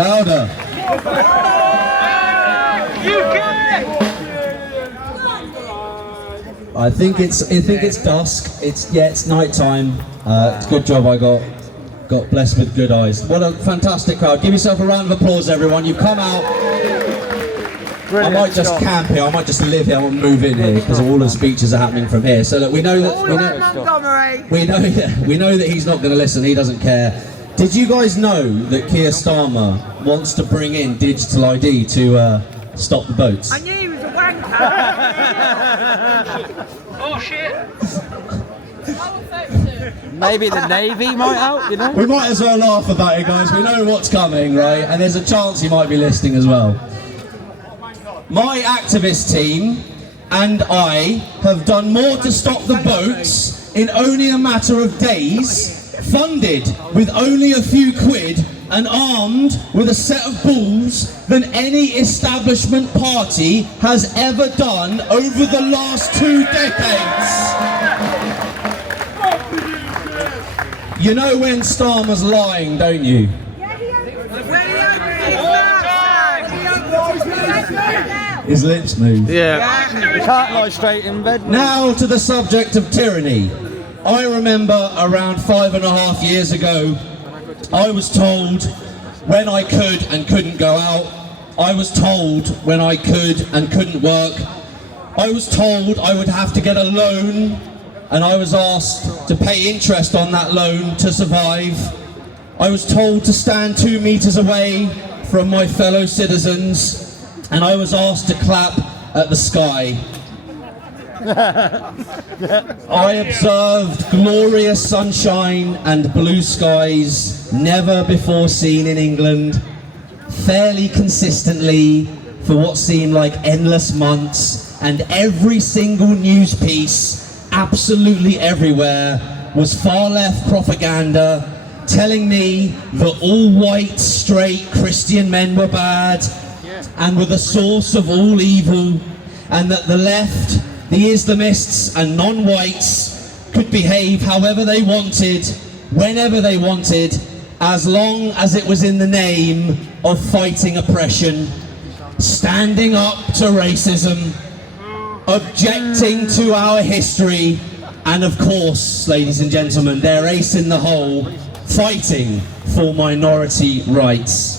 Louder. I think it's dusk. It's night time. It's a good job I got blessed with good eyes. What a fantastic crowd. Give yourself a round of applause, everyone. You've come out. Brilliant. I might just camp here. I might just live here. I won't move in here because all the speeches are happening from here. So look, we know that he's not going to listen. He doesn't care. Did you guys know that Keir Starmer wants to bring in digital ID to stop the boats? I knew he was a wanker. Oh shit. Maybe the Navy might help, you know? We might as well laugh about it, guys. We know what's coming, right? And there's a chance he might be listening as well. My activist team and I have done more to stop the boats in only a matter of days, funded with only a few quid and armed with a set of balls than any establishment party has ever done over the last 2 decades. You know when Starmer's lying, don't you? His lips move. Yeah. Can't lie straight in bed. Now to the subject of tyranny. I remember around 5.5 years ago, I was told when I could and couldn't go out. I was told when I could and couldn't work. I was told I would have to get a loan, and I was asked to pay interest on that loan to survive. I was told to stand 2 meters away from my fellow citizens, and I was asked to clap at the sky. I observed glorious sunshine and blue skies never before seen in England, fairly consistently for what seemed like endless months, and every single news piece, absolutely everywhere, was far-left propaganda telling me that all white, straight Christian men were bad and were the source of all evil, and that the left, the Islamists and non-whites could behave however they wanted, whenever they wanted, as long as it was in the name of fighting oppression, standing up to racism, objecting to our history, and of course, ladies and gentlemen, their ace in the hole, fighting for minority rights.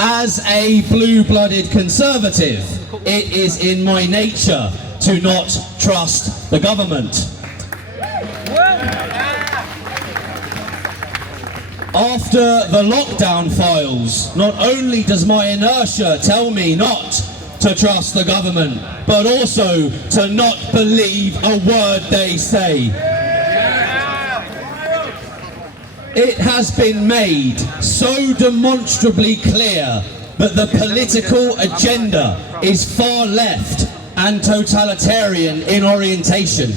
As a blue-blooded conservative, it is in my nature to not trust the government. After the lockdown files, not only does my inertia tell me not to trust the government, but also to not believe a word they say. It has been made so demonstrably clear that the political agenda is far left and totalitarian in orientation.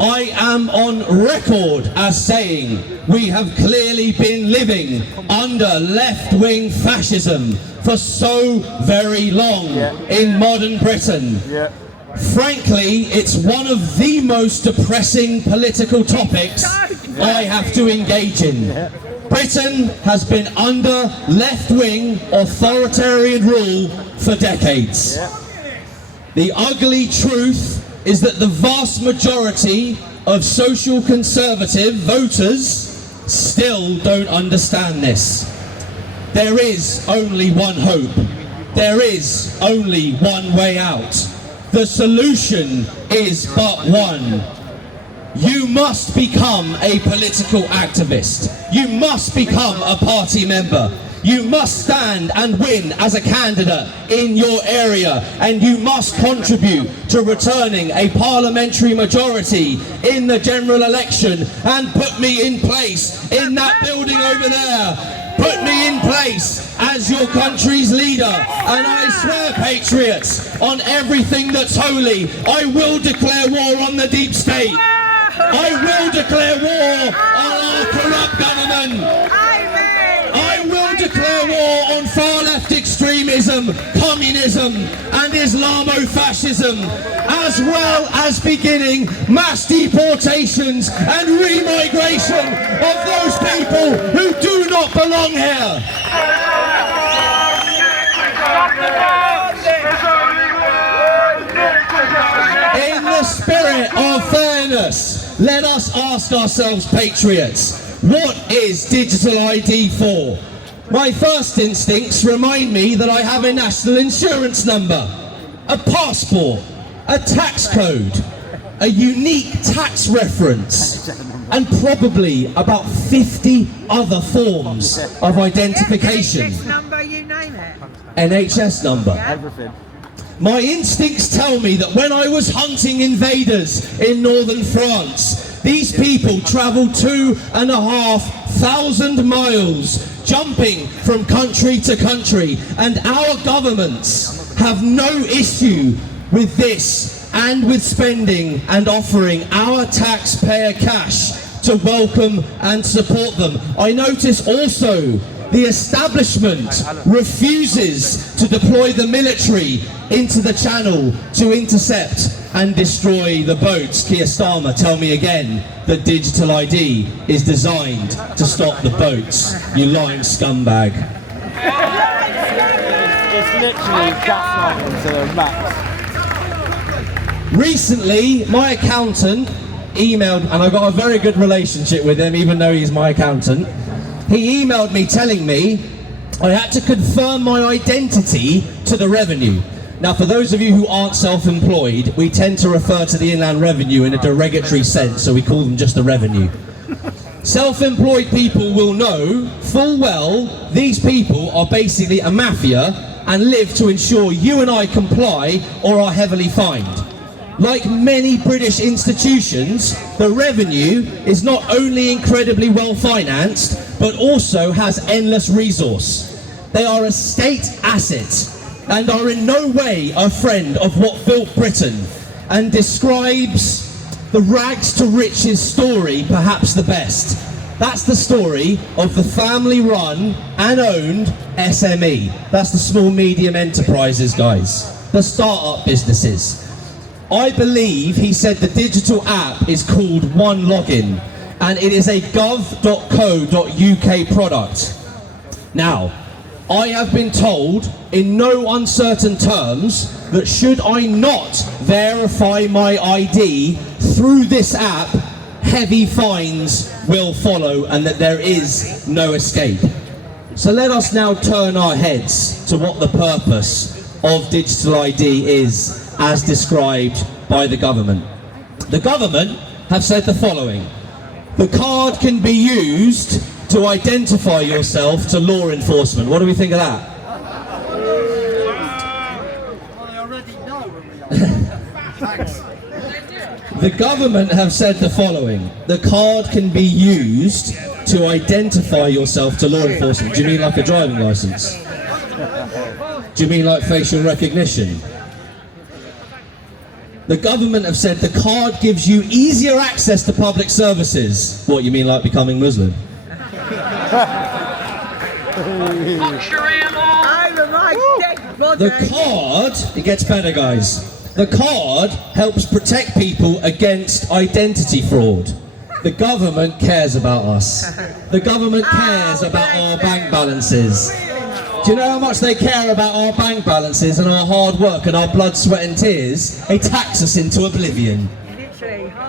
I am on record as saying we have clearly been living under left-wing fascism for so very long in modern Britain. Frankly, it's one of the most depressing political topics I have to engage in. Britain has been under left-wing authoritarian rule for decades. The ugly truth is that the vast majority of social conservative voters still don't understand this. There is only one hope. There is only one way out. The solution is but one. You must become a political activist. You must become a party member. You must stand and win as a candidate in your area, and you must contribute to returning a parliamentary majority in the general election and put me in place in that building over there. Put me in place as your country's leader, and I swear, patriots, on everything that's holy, I will declare war on the deep state. I will declare war on our corrupt government. I will declare war on far-left extremism, communism and Islamofascism, as well as beginning mass deportations and remigration of those people who do not not belong here. In the spirit of fairness, let us ask ourselves, patriots, what is digital ID for? My first instincts remind me that I have a national insurance number, a passport, a tax code, a unique tax reference, and probably about 50 other forms of identification. NHS number, you name it. NHS number. Everything. My instincts tell me that when I was hunting invaders in northern France, these people travelled 2,500 miles, jumping from country to country, and our governments have no issue with this and with spending and offering our taxpayer cash to welcome and support them. I notice also the establishment refuses to deploy the military into the channel to intercept and destroy the boats. Keir Starmer, tell me again that digital ID is designed to stop the boats, you lying scumbag. It's literally gaslighting to the max. Recently, my accountant emailed, and I've got a very good relationship with him, even though he's my accountant. He emailed me telling me I had to confirm my identity to the revenue. Now, for those of you who aren't self-employed, we tend to refer to the Inland Revenue in a derogatory sense, so we call them just the revenue. Self-employed people will know full well these people are basically a mafia and live to ensure you and I comply or are heavily fined. Like many British institutions, the revenue is not only incredibly well financed, but also has endless resource. They are a state asset and are in no way a friend of what built Britain, and describes the rags to riches story perhaps the best. That's the story of the family-run and owned SME. That's the small medium enterprises, guys. The start-up businesses. I believe he said the digital app is called One Login, and it is a gov.co.uk product. Now, I have been told in no uncertain terms that should I not verify my ID through this app, heavy fines will follow and that there is no escape. So let us now turn our heads to what the purpose of digital ID is as described by the government. The government have said the following: the card can be used to identify yourself to law enforcement. What do we think of that? The government have said the following: the card can be used to identify yourself to law enforcement. Do you mean like a driving license? Do you mean like facial recognition? The government have said the card gives you easier access to public services. What, you mean like becoming Muslim? The card, it gets better, guys. The card helps protect people against identity fraud. The government cares about us. The government cares about our bank balances. Do you know how much they care about our bank balances and our hard work and our blood, sweat and tears? They tax us into oblivion.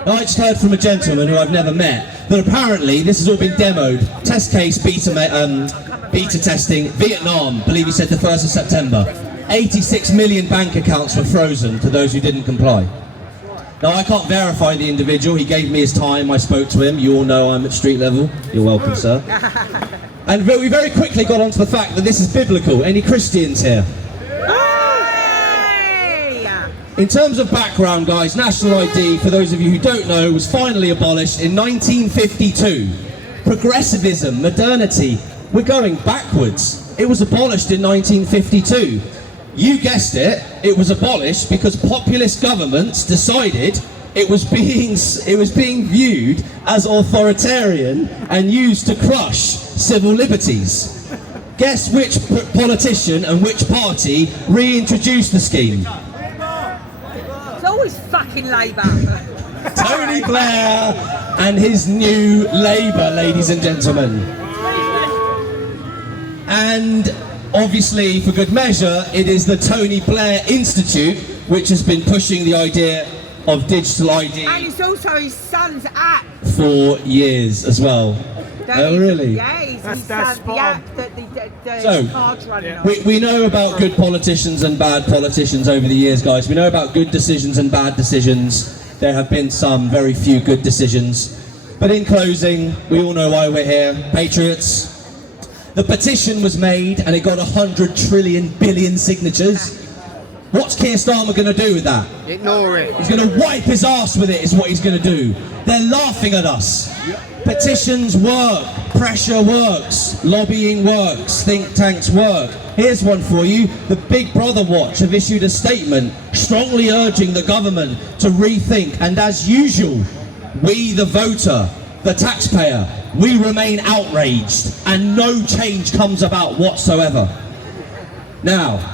I just heard from a gentleman who I've never met that apparently this has all been demoed. Test case beta testing, Vietnam, I believe he said the 1st of September. 86 million bank accounts were frozen to those who didn't comply. Now, I can't verify the individual. He gave me his time, I spoke to him. You all know I'm at street level. You're welcome, sir. And we very quickly got onto the fact that this is biblical. Any Christians here? In terms of background, guys, national ID, for those of you who don't know, was finally abolished in 1952. Progressivism, modernity, we're going backwards. It was abolished in 1952. You guessed it, it was abolished because populist governments decided it was being viewed as authoritarian and used to crush civil liberties. Guess which politician and which party reintroduced the scheme? It's always fucking Labour. Tony Blair and his new Labour, ladies and gentlemen. And obviously, for good measure, it is the Tony Blair Institute which has been pushing the idea of digital ID And it's also his son's app. for years as well. Oh, really? Yeah, it's That's- his that's son, spot the on. app that the So, cards running on. We know about good politicians and bad politicians over the years, guys. We know about good decisions and bad decisions. There have been some very few good decisions. But in closing, we all know why we're here. Patriots. The petition was made and it got 100 trillion billion signatures. What's Keir Starmer going to do with that? Ignore it. He's going to wipe his ass with it, is what he's going to do. They're laughing at us. Petitions work, pressure works, lobbying works, think tanks work. Here's one for you. The Big Brother Watch have issued a statement strongly urging the government to rethink, and as usual, we the voter, the taxpayer, we remain outraged and no change comes about whatsoever. Now,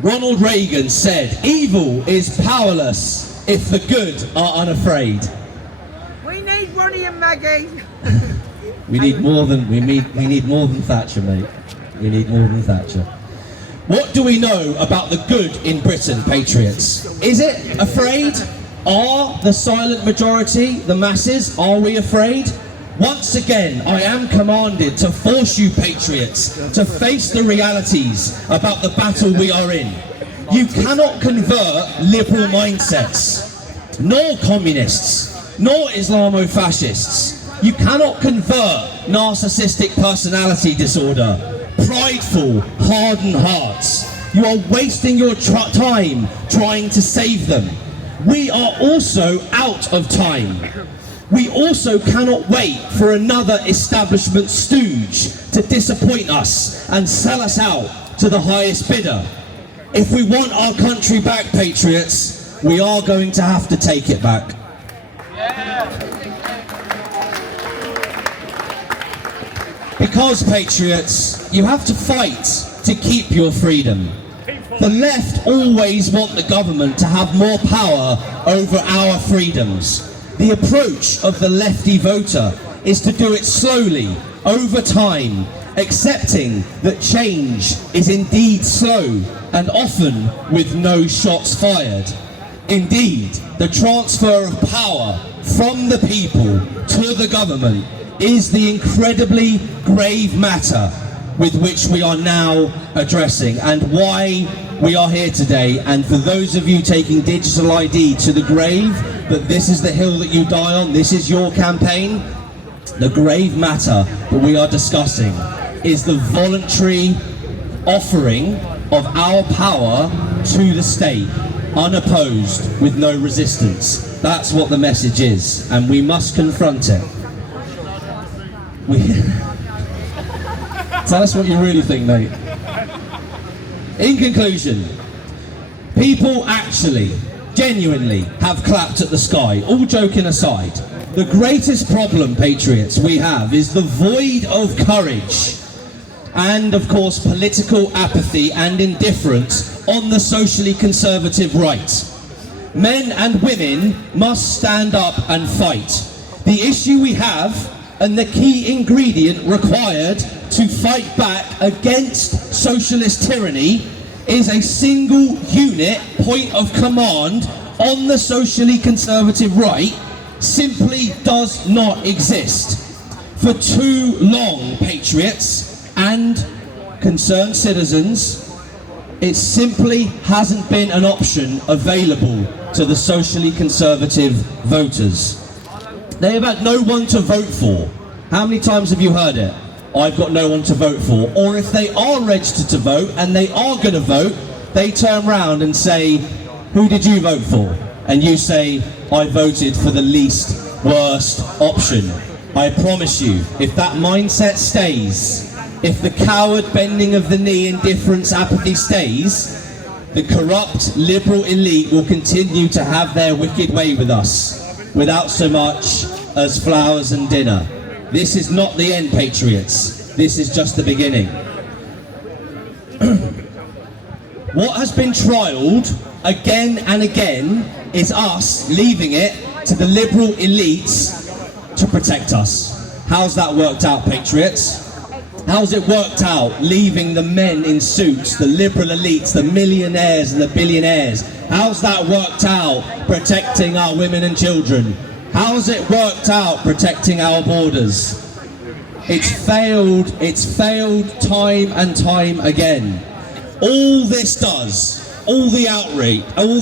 Ronald Reagan said, evil is powerless if the good are unafraid. We need Ronnie and Maggie. We need more than Thatcher, mate. We need more than Thatcher. What do we know about the good in Britain, patriots? Is it afraid? Are the silent majority, the masses, are we afraid? Once again, I am commanded to force you, patriots, to face the realities about the battle we are in. You cannot convert liberal mindsets, nor communists, nor Islamo-fascists. You cannot convert narcissistic personality disorder, prideful, hardened hearts. You are wasting your time trying to save them. We are also out of time. We also cannot wait for another establishment stooge to disappoint us and sell us out to the highest bidder. If we want our country back, patriots, we are going to have to take it back. Because, patriots, you have to fight to keep your freedom. The left always want the government to have more power over our freedoms. The approach of the lefty voter is to do it slowly, over time, accepting that change is indeed slow and often with no shots fired. Indeed, the transfer of power from the people to the government is the incredibly grave matter with which we are now addressing and why we are here today. And for those of you taking digital ID to the grave, that this is the hill that you die on, this is your campaign, the grave matter that we are discussing is the voluntary offering of our power to the state, unopposed, with no resistance. That's what the message is, and we must confront it. Tell us what you really think, mate. In conclusion, people actually, genuinely, have clapped at the sky, all joking aside. The greatest problem, patriots, we have is the void of courage and, of course, political apathy and indifference on the socially conservative right. Men and women must stand up and fight. The issue we have, and the key ingredient required to fight back against socialist tyranny, is a single unit point of command on the socially conservative right simply does not exist. For too long, patriots and concerned citizens, it simply hasn't been an option available to the socially conservative voters. They have had no one to vote for. How many times have you heard it? I've got no one to vote for. Or if they are registered to vote and they are going to vote, they turn around and say, who did you vote for? And you say, I voted for the least worst option. I promise you, if that mindset stays, if the coward bending of the knee, indifference, apathy stays, the corrupt liberal elite will continue to have their wicked way with us, without so much as flowers and dinner. This is not the end, patriots. This is just the beginning. What has been trialled again and again is us leaving it to the liberal elites to protect us. How's that worked out, patriots? How's it worked out, leaving the men in suits, the liberal elites, the millionaires and the billionaires? How's that worked out, protecting our women and children? How's it worked out, protecting our borders? It's failed time and time again. All this does, all the outrage, all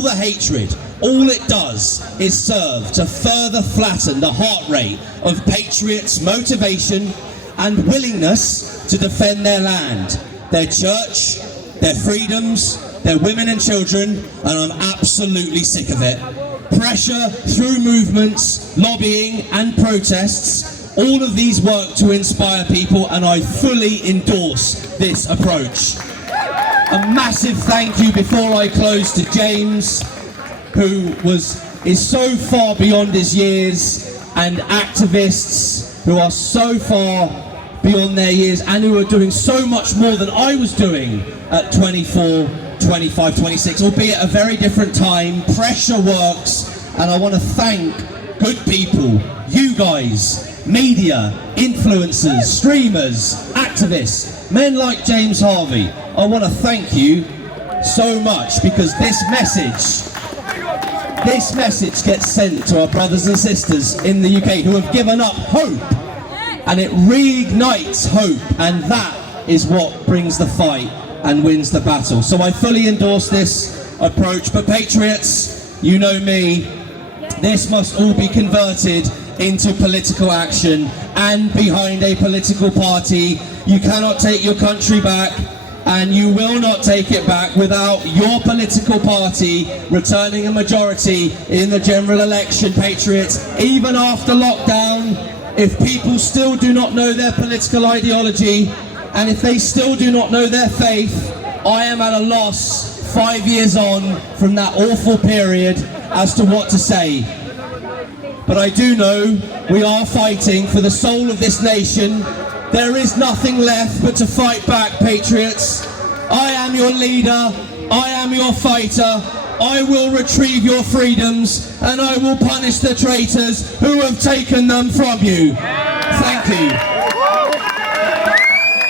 the hatred, all it does is serve to further flatten the heart rate of patriots' motivation and willingness to defend their land, their church, their freedoms, their women and children, and I'm absolutely sick of it. Pressure through movements, lobbying and protests, all of these work to inspire people, and I fully endorse this approach. A massive thank you before I close to James, who is so far beyond his years, and activists who are so far beyond their years and who are doing so much more than I was doing at 24, 25, 26, albeit a very different time. Pressure works, and I want to thank good people, you guys, media, influencers, streamers, activists, men like James Harvey. I want to thank you so much, because this message gets sent to our brothers and sisters in the UK who have given up hope, and it reignites hope, and that is what brings the fight and wins the battle. So I fully endorse this approach, but patriots, you know me, this must all be converted into political action and behind a political party. You cannot take your country back, and you will not take it back without your political party returning a majority in the general election, patriots. Even after lockdown, if people still do not know their political ideology, and if they still do not know their faith, I am at a loss 5 years on from that awful period as to what to say. But I do know we are fighting for the soul of this nation. There is nothing left but to fight back, patriots. I am your leader, I am your fighter. I will retrieve your freedoms, and I will punish the traitors who have taken them from you. Thank you.